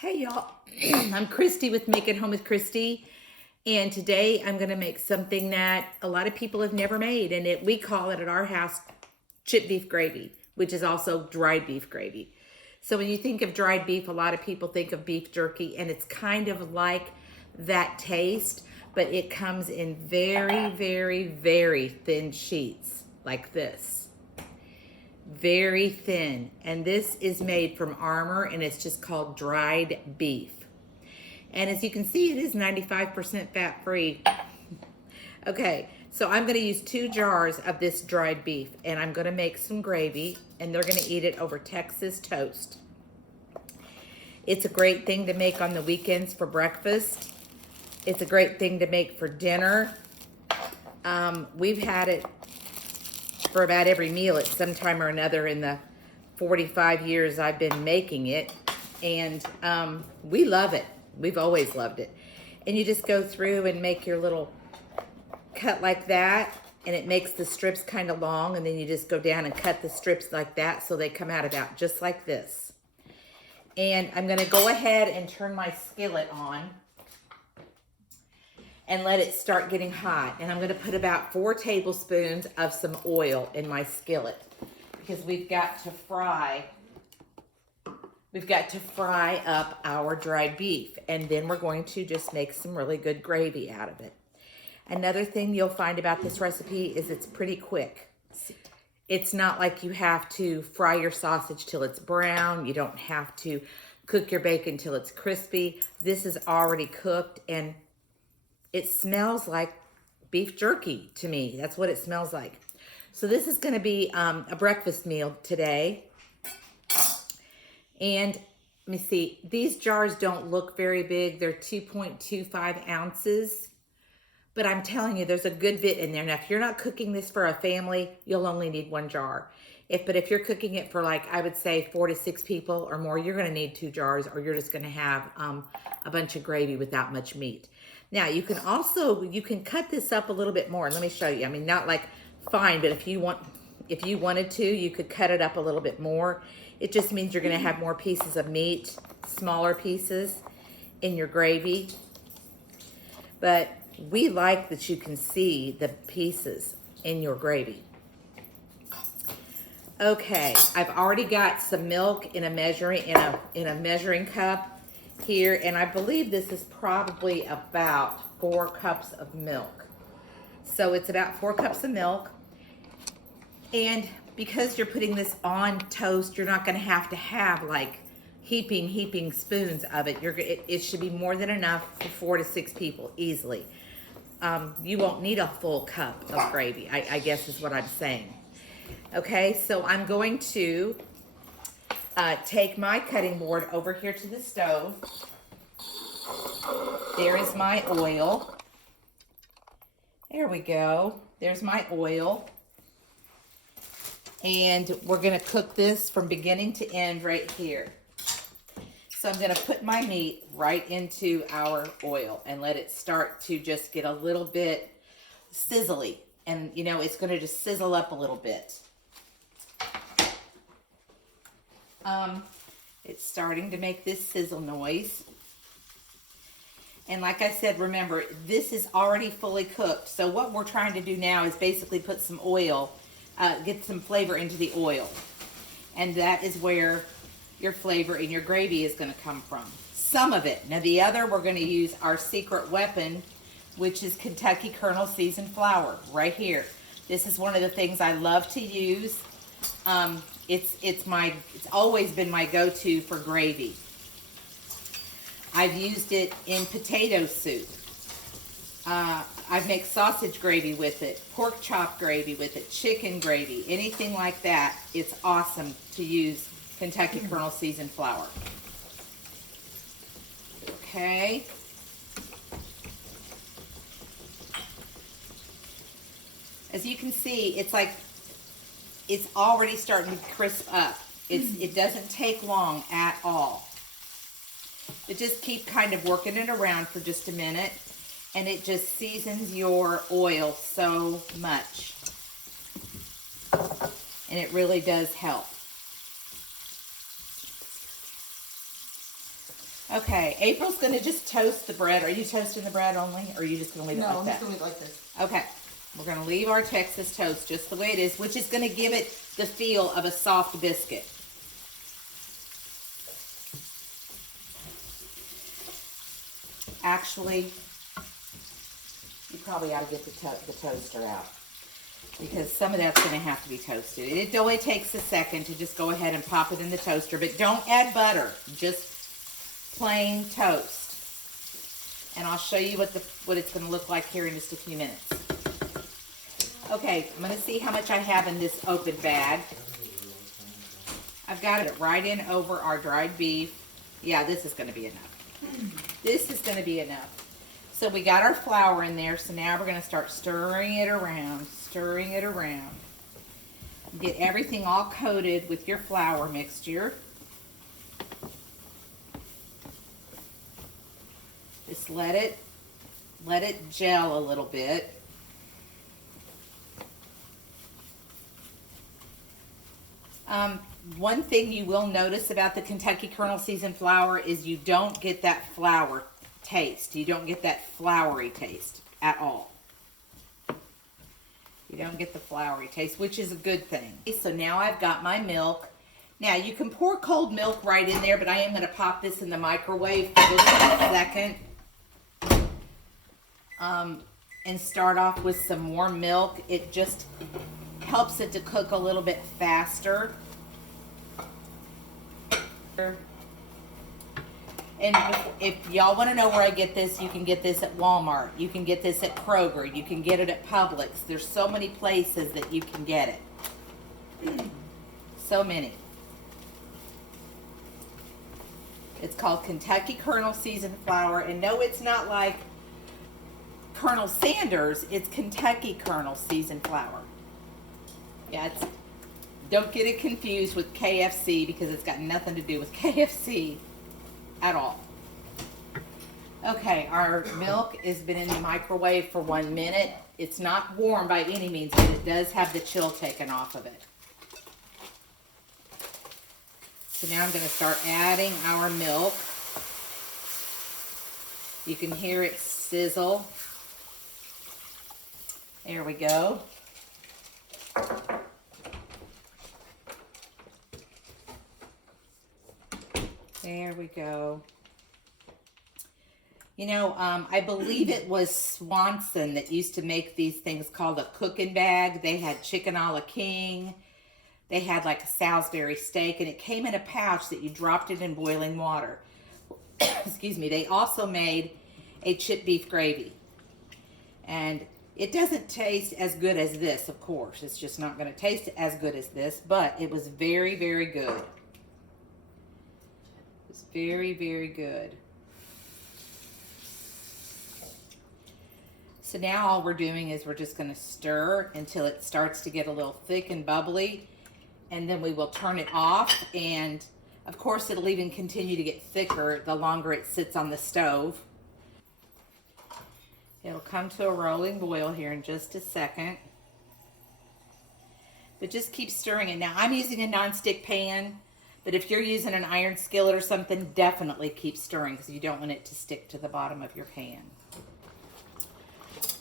Hey y'all, I'm Christy with Make It Home with Christy, and today I'm going to make something that a lot of people have never made, and we call it at our house chip beef gravy, which is also dried beef gravy. So when you think of dried beef, a lot of people think of beef jerky, and it's kind of like that taste, but it comes in very, very, very thin sheets like this. Very thin, and this is made from Armour, and it's just called dried beef. And as you can see, it is 95% fat free. Okay, so I'm going to use 2 jars of this dried beef, and I'm going to make some gravy, and they're going to eat it over Texas toast. It's a great thing to make on the weekends for breakfast. It's a great thing to make for dinner. We've had it for about every meal at some time or another in the 45 years I've been making it, and we love it. We've always loved it. And you just go through and make your little cut like that, and it makes the strips kind of long, and then you just go down and cut the strips like that so they come out about just like this. And I'm going to go ahead and turn my skillet on and let it start getting hot. And I'm going to put about 4 tablespoons of some oil in my skillet because we've got to fry up our dried beef, and then we're going to just make some really good gravy out of it. Another thing you'll find about this recipe is it's pretty quick. It's not like you have to fry your sausage till it's brown. You don't have to cook your bacon till it's crispy. This is already cooked, and it smells like beef jerky to me. That's what it smells like. So this is going to be a breakfast meal today. And let me see. These jars don't look very big. They're 2.25 ounces. But I'm telling you, there's a good bit in there. Now, if you're not cooking this for a family, you'll only need 1 jar. But if you're cooking it for, like, I would say 4 to 6 people or more, you're going to need 2 jars, or you're just going to have a bunch of gravy without much meat. Now, you can cut this up a little bit more. Let me show you. I mean, not like fine, but if you wanted to, you could cut it up a little bit more. It just means you're going to have more pieces of meat, smaller pieces in your gravy. But we like that you can see the pieces in your gravy. Okay, I've already got some milk in a measuring cup here, and I believe this is probably about 4 cups of milk. So it's about 4 cups of milk. And because you're putting this on toast, you're not going to have like heaping spoons of it. It should be more than enough for 4 to 6 people easily. You won't need a full cup of gravy, I guess is what I'm saying. Okay, so I'm going to take my cutting board over here to the stove. There is my oil. There we go. There's my oil. And we're going to cook this from beginning to end right here. So I'm going to put my meat right into our oil and let it start to just get a little bit sizzly. And, you know, it's going to just sizzle up a little bit. It's starting to make this sizzle noise. And like I said, remember, this is already fully cooked. So what we're trying to do now is basically put some oil, get some flavor into the oil. And that is where your flavor in your gravy is going to come from. Some of it. Now the other, we're going to use our secret weapon, which is Kentucky Colonel seasoned flour right here. This is one of the things I love to use. It's always been my go-to for gravy. I've used it in potato soup. I make sausage gravy with it, pork chop gravy with it, chicken gravy, anything like that. It's awesome to use Kentucky Colonel seasoned flour. Okay. As you can see, it's already starting to crisp up. It doesn't take long at all. But just keep kind of working it around for just a minute, and it just seasons your oil so much. And it really does help. Okay, April's gonna just toast the bread. Are you toasting the bread only, or are you just gonna leave it like that? No, I'm just gonna leave it like this. Okay, we're gonna leave our Texas toast just the way it is, which is gonna give it the feel of a soft biscuit. Actually, you probably ought to get the toaster out, because some of that's gonna have to be toasted. It only takes a second to just go ahead and pop it in the toaster, but don't add butter, just plain toast. And I'll show you what it's going to look like here in just a few minutes. Okay, I'm going to see how much I have in this open bag. I've got it right in over our dried beef. Yeah, this is going to be enough. This is going to be enough. So we got our flour in there, so now we're going to start stirring it around, stirring it around. Get everything all coated with your flour mixture. Just let it gel a little bit. One thing you will notice about the Kentucky Kernel seasoned flour is you don't get that flour taste. You don't get that floury taste at all. You don't get the floury taste, which is a good thing. So now I've got my milk. Now you can pour cold milk right in there, but I am going to pop this in the microwave for just a second. And start off with some warm milk. It just helps it to cook a little bit faster. And if y'all want to know where I get this, you can get this at Walmart. You can get this at Kroger. You can get it at Publix. There's so many places that you can get it. So many. It's called Kentucky Kernel seasoned flour. And no, it's not like Colonel Sanders, it's Kentucky Kernel seasoned flour. Yeah, don't get it confused with KFC, because it's got nothing to do with KFC at all. Okay, our milk has been in the microwave for 1 minute. It's not warm by any means, but it does have the chill taken off of it. So now I'm going to start adding our milk. You can hear it sizzle. There we go. There we go. You know, I believe it was Swanson that used to make these things called a cooking bag. They had chicken a la king. They had like a Salisbury steak, and it came in a pouch that you dropped it in boiling water. Excuse me. They also made a chipped beef gravy. And it doesn't taste as good as this, of course. It's just not going to taste as good as this, but it was very, very good. It was very, very good. So now all we're doing is we're just going to stir until it starts to get a little thick and bubbly, and then we will turn it off. And of course it'll even continue to get thicker the longer it sits on the stove. It'll come to a rolling boil here in just a second. But just keep stirring it. Now, I'm using a nonstick pan, but if you're using an iron skillet or something, definitely keep stirring, because you don't want it to stick to the bottom of your pan.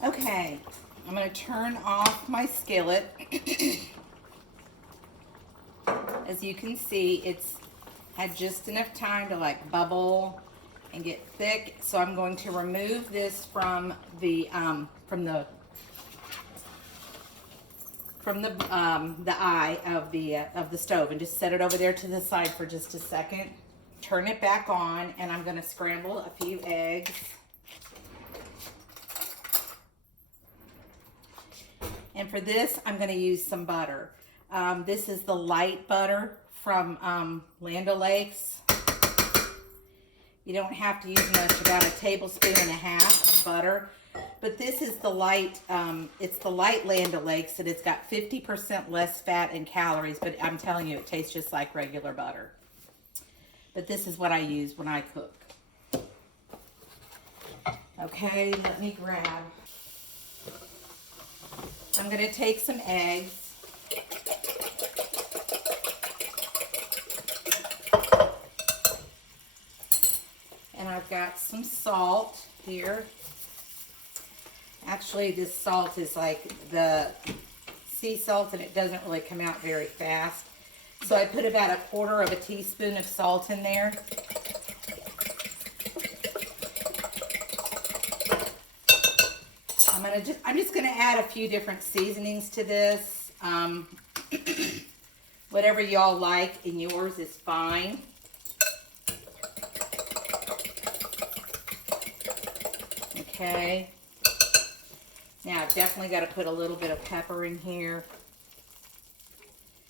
Okay, I'm going to turn off my skillet. As you can see, it's had just enough time to like bubble and get thick, so I'm going to remove this from the eye of the stove, and just set it over there to the side for just a second. Turn it back on, and I'm going to scramble a few eggs. And for this, I'm going to use some butter. This is the light butter from Land O'Lakes. You don't have to use much, about a tablespoon and a half of butter. But this is the light, it's the light Land O'Lakes, and it's got 50% less fat and calories, but I'm telling you, it tastes just like regular butter. But this is what I use when I cook. Okay, let me grab. I'm going to take some eggs. And I've got some salt here. Actually, this salt is like the sea salt, and it doesn't really come out very fast. So I put about 1/4 teaspoon of salt in there. I'm just gonna add a few different seasonings to this. Whatever y'all like in yours is fine. Okay. Now I've definitely got to put a little bit of pepper in here.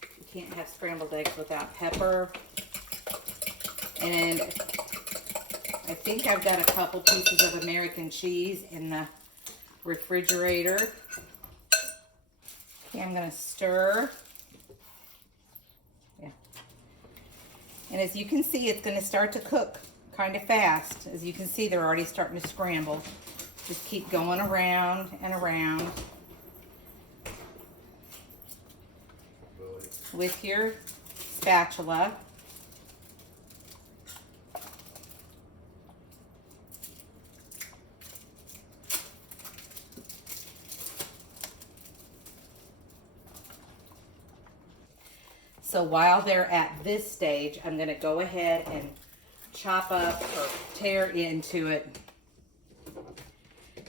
You can't have scrambled eggs without pepper. And I think I've got a couple pieces of American cheese in the refrigerator. Okay, I'm going to stir. Yeah. And as you can see, it's going to start to cook kind of fast. As you can see, they're already starting to scramble. Just keep going around and around with your spatula. So while they're at this stage, I'm going to go ahead and chop up or tear into it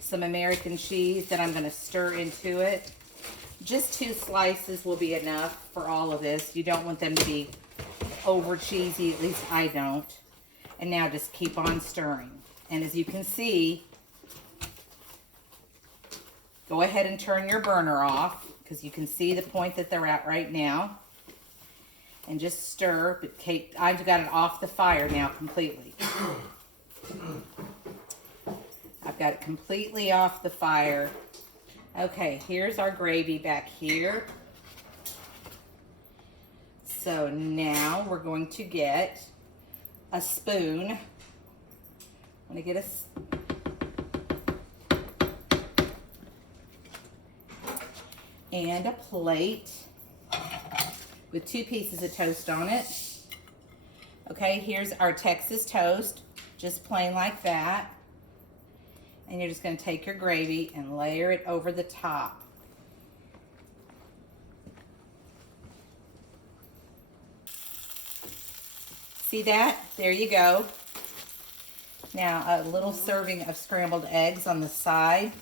some American cheese that I'm going to stir into it. Just 2 slices will be enough for all of this. You don't want them to be over cheesy, at least I don't. And now just keep on stirring. And as you can see, go ahead and turn your burner off, because you can see the point that they're at right now. And just stir. But Kate, I've got it off the fire now completely. I've got it completely off the fire. Okay, here's our gravy back here. So now we're going to get a spoon. I'm going to get and a plate with 2 pieces of toast on it. Okay, here's our Texas toast, just plain like that. And you're just going to take your gravy and layer it over the top. See that? There you go. Now a little serving of scrambled eggs on the side.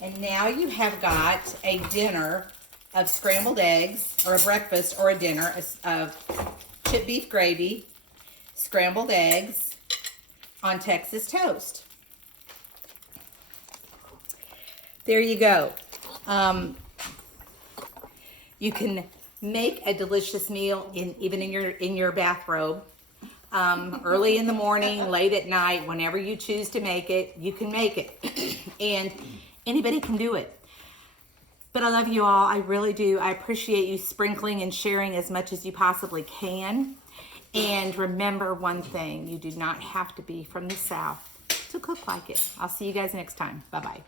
And now you have got a dinner of scrambled eggs, or a breakfast or a dinner of chipped beef gravy, scrambled eggs, on Texas toast. There you go. You can make a delicious meal even in your bathrobe. Early in the morning, late at night, whenever you choose to make it, you can make it. And anybody can do it. But I love you all. I really do. I appreciate you sprinkling and sharing as much as you possibly can. And remember one thing, you do not have to be from the South to cook like it. I'll see you guys next time. Bye-bye.